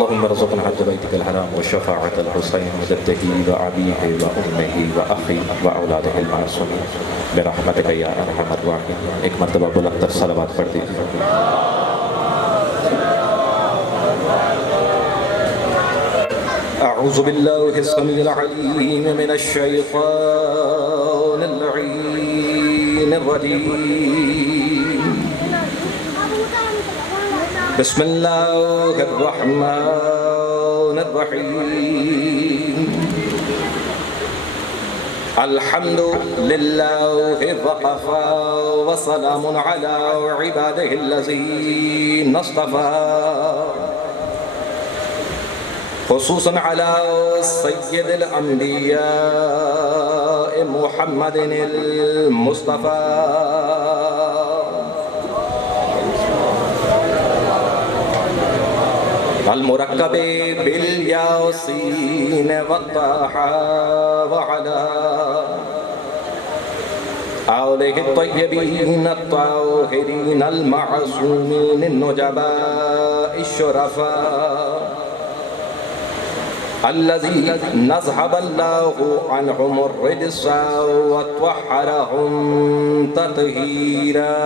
اللهم ارزقنا حج بيتك الحرام وشفاعة الحسين وجده وأبيه وأمه وأخيه وأولاده المعصومين برحمتك يا أرحم الراحمين. ایک مرتبہ بلند تر صلوات پڑھ دیجیے. أعوذ بالله السميع العليم من الشيطان اللعين الرجيم. بسم الله الرحمن الرحيم. الحمد لله وقفا وسلام على عباده الذين اصطفى خصوصا على سيد الأنبياء محمد المصطفى المركب بالياسين والطه وعلى آله الطيبين الطاهرين المعصومين النجباء الشرفاء الذي نذهب الله عنهم الرجس وطهرهم تطهيرا.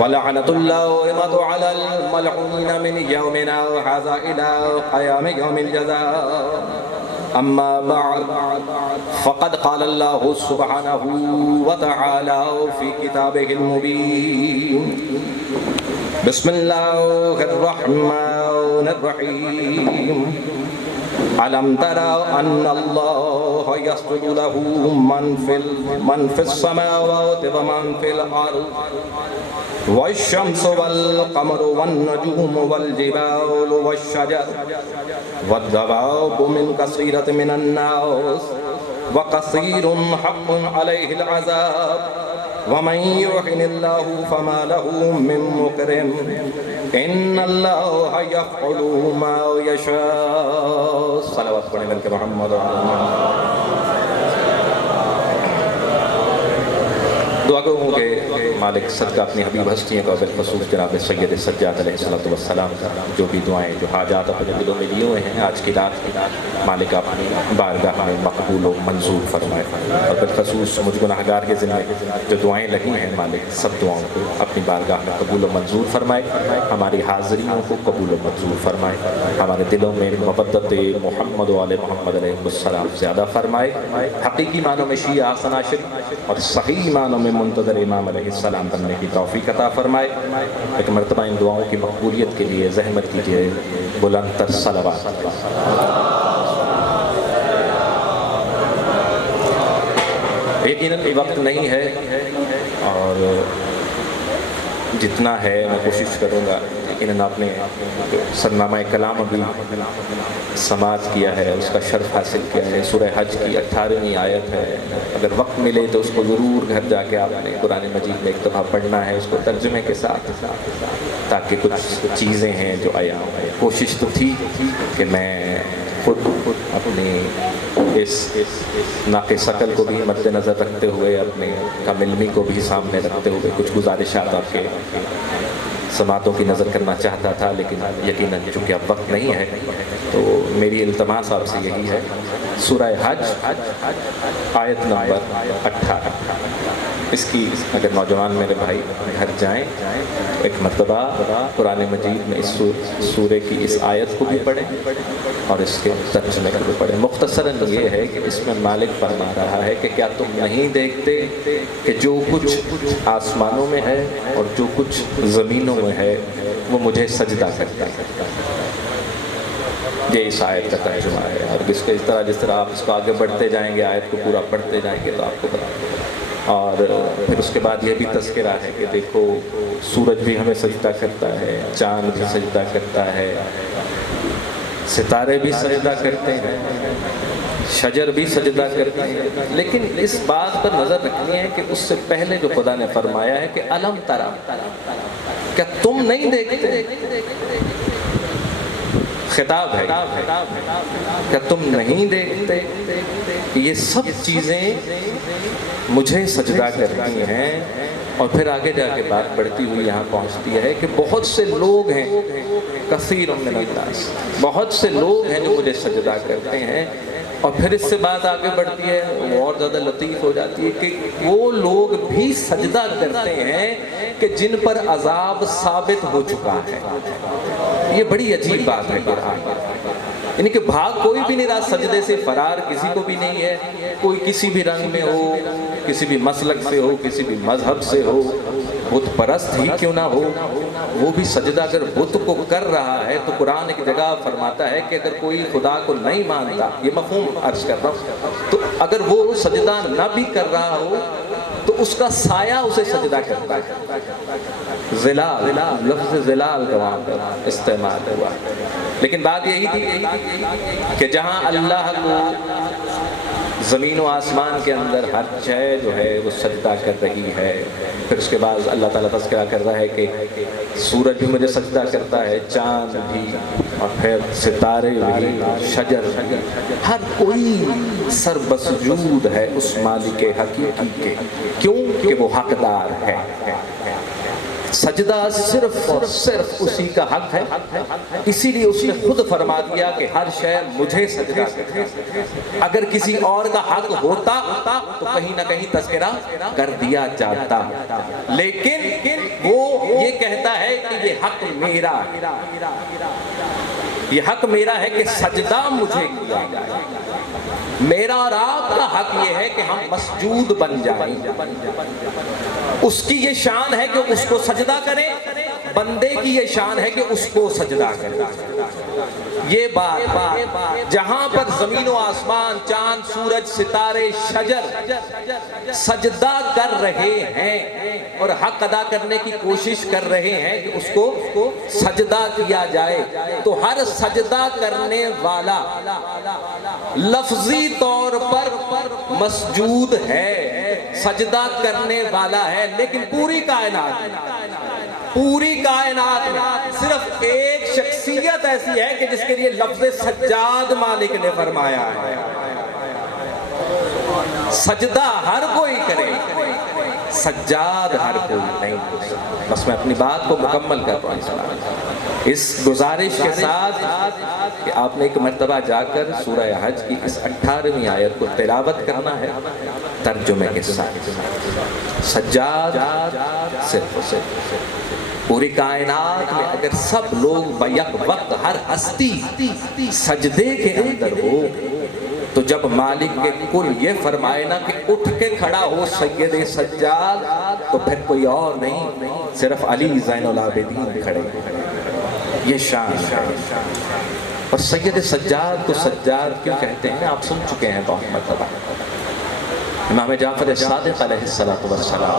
ولعنة الله على الملعونين من يومنا هذا إلى قيام يوم الجزاء. أما بعد فقد قال الله سبحانه وتعالى في كتابه المبين. بسم الله الرحمن الرحيم. ألم ترى أن الله يسجد له من في السماوات ومن في الأرض والشمس والقمر والنجوم والجبال والشجر والدواب من كثيرة من الناس وكثير حق عليه العذاب ومن يهن الله فما له من مكرم إن الله يفعل ما يشاء. صلوات پڑھیں بلکہ محمد دعا گو کہ مالک صدقہ اپنی حبیب ہستیوں کا بالخصوص جناب سید سجاد علیہ السلام جو بھی دعائیں جو حاجات اپنے دلوں میں لیے ہوئے ہیں آج کی رات مالک اپنی بارگاہ میں مقبول و منظور فرمائے. اور بالخصوص مجھ گناہگار کے ذمہ جو دعائیں لگی ہیں مالک سب دعاؤں کو اپنی بارگاہ میں قبول و منظور فرمائے. ہماری حاضریوں کو قبول و منظور فرمائے. ہمارے دلوں میں محبت محمد و آل محمد علیہ السلام زیادہ فرمائے. حقیقی معنوں میں شیعہ حسن عاشق اور صحیح معنوں میں منتظر امام علیہ السلام بننے کی توفیق عطا فرمائے. ایک مرتبہ ان دعاؤں کی مقبولیت کے لیے زحمت کیجیے بلند تر صلوات. یقیناً وقت نہیں ہے اور جتنا ہے میں کوشش کروں گا. یقیناً آپ نے سرنامہ کلام ابھی سماعت کیا ہے اس کا شرف حاصل کیا ہے. سورہ حج کی 18ویں آیت ہے. اگر وقت ملے تو اس کو ضرور گھر جا کے آپ نے قرآن مجید میں ایک دفعہ پڑھنا ہے اس کو ترجمے کے ساتھ تاکہ کچھ چیزیں ہیں جو آیا ہیں. کوشش تو تھی کہ میں خود اپنی اس ناقص عقل کو بھی مد نظر رکھتے ہوئے اپنے کم علمی کو بھی سامنے رکھتے ہوئے کچھ گزارشات آپ کے سماعتوں کی نظر کرنا چاہتا تھا لیکن یقیناً چونکہ اب وقت نہیں ہے تو میری التماس آپ سے یہی ہے. سورہ حج آیت نمبر 18 اس کی اگر نوجوان میرے بھائی گھر جائیں ایک مرتبہ قرآن مجید میں اس سورے کی اس آیت کو بھی پڑھیں اور اس کے ترجمے کو بھی پڑھیں. مختصراً یہ ہے کہ اس میں مالک فرما رہا ہے کہ کیا تم نہیں دیکھتے کہ جو کچھ آسمانوں میں ہے اور جو کچھ زمینوں میں ہے وہ مجھے سجدہ کرتا ہے. یہ اس آیت کا ترجمہ ہے. اور اس طرح آپ اس کو آگے بڑھتے جائیں گے آیت کو پورا پڑھتے جائیں گے تو آپ کو پتہ. اور پھر اس کے بعد یہ بھی تذکرہ ہے کہ دیکھو سورج بھی ہمیں سجدہ کرتا ہے, چاند بھی سجدہ کرتا ہے, ستارے بھی سجدہ کرتے ہیں, شجر بھی سجدہ کرتے ہیں. لیکن اس بات پر نظر رکھنی ہے کہ اس سے پہلے جو خدا نے فرمایا ہے کہ الم ترا, کیا تم نہیں دیکھتے؟ خطاب ہے کہ تم نہیں دیکھتے یہ سب چیزیں مجھے سجدہ کرتی ہیں اور پھر آگے جا کے بات بڑھتی ہوئی یہاں پہنچتی ہے کہ بہت سے لوگ ہیں، کثیر من الناس، بہت سے لوگ ہیں جو مجھے سجدہ کرتے ہیں. اور پھر اس سے بات آگے بڑھتی ہے، وہ اور زیادہ لطیف ہو جاتی ہے کہ وہ لوگ بھی سجدہ کرتے ہیں کہ جن پر عذاب ثابت ہو چکا ہے. یہ بڑی عجیب بات ہے قرآن میں، یعنی کہ بھاگ کوئی بھی نہیں رہا سجدے سے، فرار کسی کو بھی نہیں ہے. کوئی کسی بھی رنگ میں ہو، کسی بھی مسلک سے ہو، کسی بھی مذہب سے ہو، بت پرست ہی کیوں نہ ہو، وہ بھی سجدہ اگر بت کو کر رہا ہے تو قرآن ایک جگہ فرماتا ہے کہ اگر کوئی خدا کو نہیں مانتا، یہ مفہوم عرض کر رہا ہوں، تو اگر وہ سجدہ نہ بھی کر رہا ہو تو اس کا سایہ اسے سجدہ کرتا ہے. ظلال، لفظ ظلال کا وہاں پر استعمال ہوا. لیکن بات یہی تھی کہ جہاں اللہ کو زمین و آسمان کے اندر ہر شے جو ہے وہ سجدہ کر رہی ہے، پھر اس کے بعد اللہ تعالیٰ تذکرہ کر رہا ہے کہ سورج بھی مجھے سجدہ کرتا ہے، چاند بھی، اور پھر ستارے بھی، شجر، ہر کوئی سر بسجود ہے اس مالک حقیقی کے. کیوں کہ وہ حقدار ہے. سجدہ صرف اور صرف اسی کا حق ہے، اسی لیے اس نے خود فرما دیا کہ ہر شے مجھے سجدہ کرتا. اگر کسی اور کا حق ہوتا تو کہیں نہ کہیں تذکرہ کر دیا جاتا، لیکن وہ یہ کہتا ہے کہ یہ حق میرا ہے، یہ حق میرا ہے کہ سجدہ مجھے کیا جائے. میرا اور آپ کا حق یہ ہے کہ ہم مسجود بن جائیں. اس کی یہ شان ہے کہ اس کو سجدہ کریں، بندے کی یہ شان ہے کہ اس کو سجدہ کریں. یہ بات جہاں پر زمین و آسمان، چاند، سورج، ستارے، شجر سجدہ کر رہے ہیں اور حق ادا کرنے کی کوشش کر رہے ہیں کہ اس کو سجدہ کیا جائے، تو ہر سجدہ کرنے والا لفظی طور پر مسجود ہے، سجدہ کرنے والا ہے. لیکن پوری کائنات میں صرف ایک شخصیت ایسی ہے کہ جس کے لیے لفظ سجاد مالک نے فرمایا ہے. سجدہ ہر کوئی کرے، سجاد ہر کوئی نہیں. بس میں اپنی بات کو مکمل کر رہا ہوں اس گزارش کے ساتھ کہ آپ نے ایک مرتبہ جا کر سورہ حج کی اس 18ویں آیت کو تلاوت کرنا ہے ترجمے کے ساتھ. سجاد صرف پوری کائنات میں اگر سب لوگ بیک وقت ہر ہستی سجدے کے اندر ہو تو جب مالک کے کل یہ فرمائے نا کہ اٹھ کے کھڑا ہو سید سجاد، تو پھر کوئی اور نہیں، صرف علی زین العابدین کھڑے. یہ شان ہے. اور سید سجاد کو سجاد کیوں کہتے ہیں آپ سن چکے ہیں بہت مرتبہ. امام جعفر صادق علیہ السلام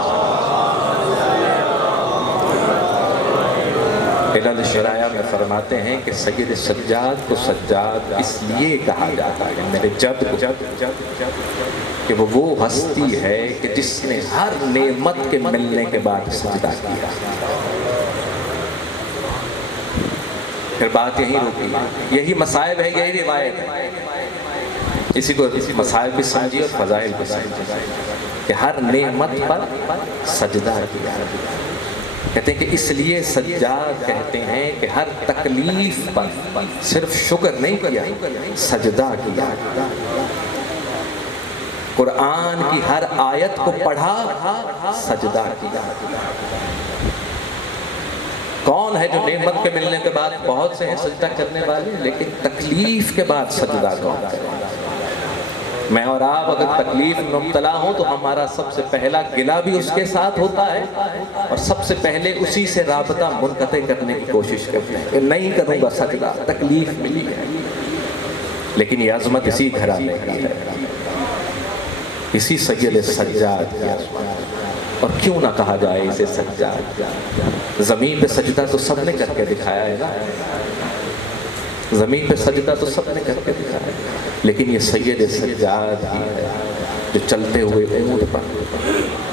علل شرائع میں فرماتے ہیں کہ سید سجاد کو سجاد اس لیے کہا جاتا ہے میرے جد کو کہ وہ ہستی ہے کہ جس نے ہر نعمت کے ملنے کے بعد سجدہ کیا. پھر بات یہی رکی، یہی مصائب ہے، یہی روایت ہے. اسی کو مصائب بھی سمجھیے اور فضائل بھی سمجھیے کہ ہر نعمت پر سجدہ کیا. کہتے ہیں کہ اس لیے سجاد کہتے ہیں کہ ہر تکلیف پر صرف شکر نہیں کیا، سجدہ کیا. قرآن کی ہر آیت کو پڑھا، سجدہ کیا. کون ہے جو نعمت کے ملنے کے بعد، بہت سے ہیں سجدہ کرنے والے، لیکن تکلیف کے بعد سجدہ کون کرے؟ میں اور آپ اگر تکلیف میں مبتلا ہوں تو ہمارا سب سے پہلا گلہ بھی اس کے ساتھ ہوتا ہے اور سب سے پہلے اسی سے رابطہ منقطع کرنے کی کوشش کرتے ہیں کہ نہیں کروں گا سجدہ، تکلیف ملی ہے. لیکن یہ عظمت اسی گھرانے کی ہے، اسی سید سجاد کی. اور کیوں نہ کہا جائے اسے سجاد؟ زمین پہ سجدہ تو سب نے کر کے دکھایا ہے نا، زمین پہ سجدہ تو سب نے کر کے دکھایا ہے، لیکن یہ سید سجاد ہی ہے جو چلتے ہوئے اونٹ پر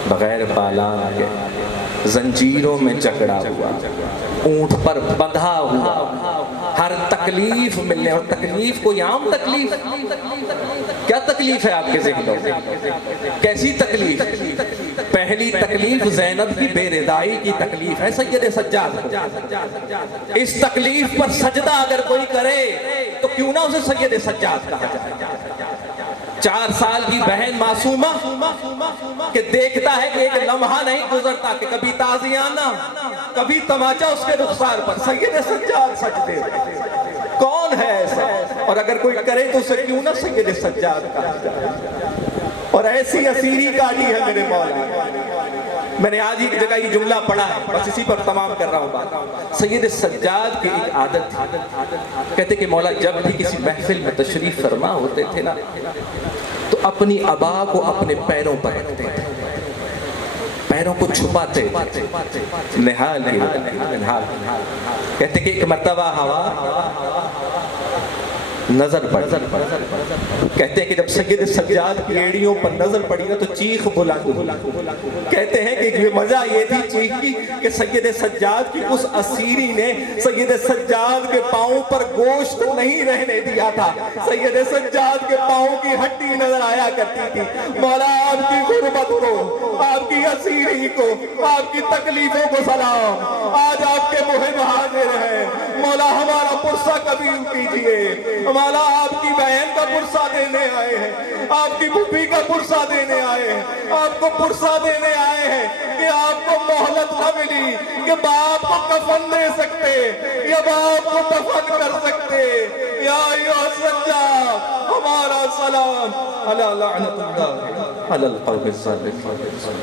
بغیر پالان کے زنجیروں میں جکڑا ہوا، اونٹ پر بندھا ہوا، ہر تکلیف ملنے. اور تکلیف کوئی عام تکلیف؟ کیا تکلیف ہے آپ کے ذہن میں؟ کیسی تکلیف؟ پہلی تکلیف زینب کی بے رضائی کی تکلیف ہے سید سجاد کو۔ اس تکلیف پر سجدہ اگر کوئی کرے تو کیوں نہ اسے سید سجاد کہا جائے۔ 4 سال کی بہن معصومہ کہ دیکھتا ہے کہ ایک لمحہ نہیں گزرتا کہ کبھی تازیانہ کبھی تماچا اس کے رخسار پر، سید سجاد سجدے۔ کون ہے ایسا؟ اور اگر کوئی کرے تو اسے کیوں نہ سید سجاد کہا جائے۔ اور ایسی اسیری کاٹی ہے میرے مولا۔ میں نے آج ایک جگہ یہ جملہ پڑھا ہے، بس اسی پر تمام کر رہا ہوں بات۔ سید سجاد کی ایک عادت تھی، کہتے کہ مولا جب بھی کسی محفل میں تشریف فرما ہوتے تھے نا تو اپنی عبا کو اپنے پیروں پر رکھتے تھے، پیروں کو چھپاتے نہال کی نہال۔ کہتے کہ ایک مرتبہ ہوا نظر پڑ، کہتے ہیں کہ جب سید سجاد کی ایڑیوں پر نظر پڑی نا تو چیخ بلند ہوئی۔ کہتے ہیں کہ مزہ یہ تھی چیخ کی کہ سید سجاد کی اس اسیری نے سید سجاد کے پاؤں پر گوشت نہیں رہنے دیا تھا، سید سجاد کے پاؤں کی ہڈی نظر آیا کرتی تھی۔ مولا آپ کی غربت کو، آپ کی اسیری کو، آپ کی تکلیفوں کو سلام، آج آپ کے محب حاضر ہیں۔ مولا ہمارا پرسہ قبول کیجئے، مولا آپ کی بہن کا پرسہ دینے آئے ہیں، آپ کی پھوپھی کا پرسہ دینے آئے ہیں، آپ کو پرسہ دینے آئے ہیں کہ آپ کو مہلت نہ ملی کہ باپ کو کفن دے سکتے یا باپ کو دفن کر سکتے۔ یا ایھا سجاد ہمارا سلام علی لعنت اللہ علی القوم الظالمین۔